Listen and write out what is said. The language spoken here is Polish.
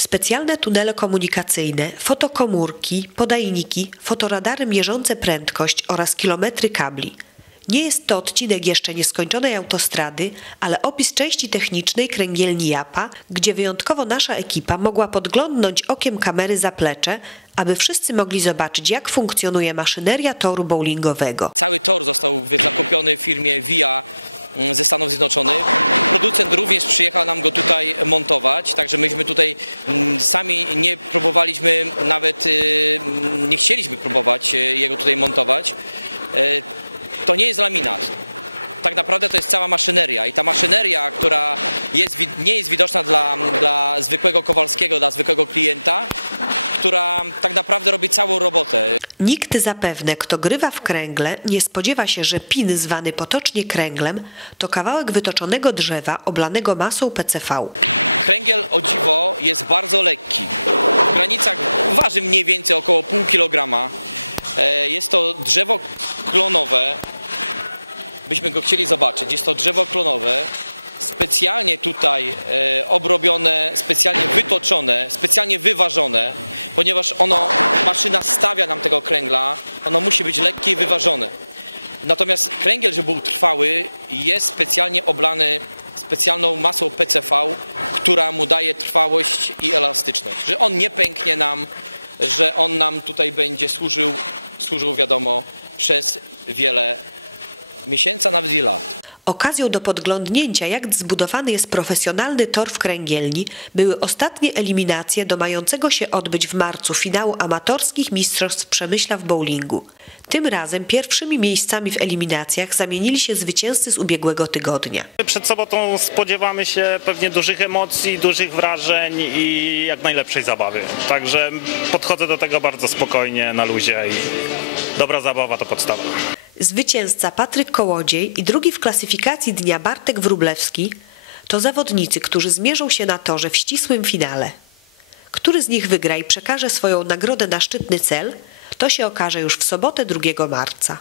Specjalne tunele komunikacyjne, fotokomórki, podajniki, fotoradary mierzące prędkość oraz kilometry kabli. Nie jest to odcinek jeszcze nieskończonej autostrady, ale opis części technicznej kręgielni Japa, gdzie wyjątkowo nasza ekipa mogła podglądnąć okiem kamery zaplecze, aby wszyscy mogli zobaczyć, jak funkcjonuje maszyneria toru bowlingowego. Cały tor został zakupiony w firmie VIA ze Stanów Zjednoczonych. Producent również przyjechał nam go tutaj montować, także myśmy tutaj mm, sami nie próbowaliśmy, nawet y, mm, nie chcieliśmy próbować y, jego tutaj montować. E, To nie jest laminat. Tak naprawdę to jest cała maszyneria i ta maszyneria, która jest, nie jest widoczna dla, dla zwykłego Kowalskiego, dla zwykłego klienta, która tak naprawdę robi całą robotę. Nikt zapewne, kto grywa w kręgle, nie spodziewa się, że pin zwany potocznie kręglem to kawałek wytoczonego drzewa oblanego masą PCV. Kręgiel o dziwo jest bardzo lekki. W granicach waży mniej więcej około pół kilograma. E, Jest to drzewo klonowe. Byśmy go chcieli zobaczyć. Jest to drzewo klonowe. Specjalnie tutaj e, obrobione, specjalnie wytoczone, specjalnie wyważone, ponieważ ono, maszyna stawia nam tego kręgla, ono musi być lekkie i wyważone. Natomiast kręgiel, żeby był trwały, jest specjalnie oblany specjalną masą PCV, która mu daje trwałość i elastyczność. Że on nie pęknie nam, że on nam tutaj będzie służył, służył wiadomo, przez wiele miesięcy, nawet i lat. Okazją do podglądnięcia, jak zbudowany jest profesjonalny tor w kręgielni, były ostatnie eliminacje do mającego się odbyć w marcu finału amatorskich mistrzostw Przemyśla w bowlingu. Tym razem pierwszymi miejscami w eliminacjach zamienili się zwycięzcy z ubiegłego tygodnia. Przed sobotą spodziewamy się pewnie dużych emocji, dużych wrażeń i jak najlepszej zabawy. Także podchodzę do tego bardzo spokojnie, na luzie i dobra zabawa to podstawa. Zwycięzca Patryk Kołodziej i drugi w klasyfikacji dnia Bartek Wróblewski to zawodnicy, którzy zmierzą się na torze w ścisłym finale. Który z nich wygra i przekaże swoją nagrodę na szczytny cel, to się okaże już w sobotę 2 marca.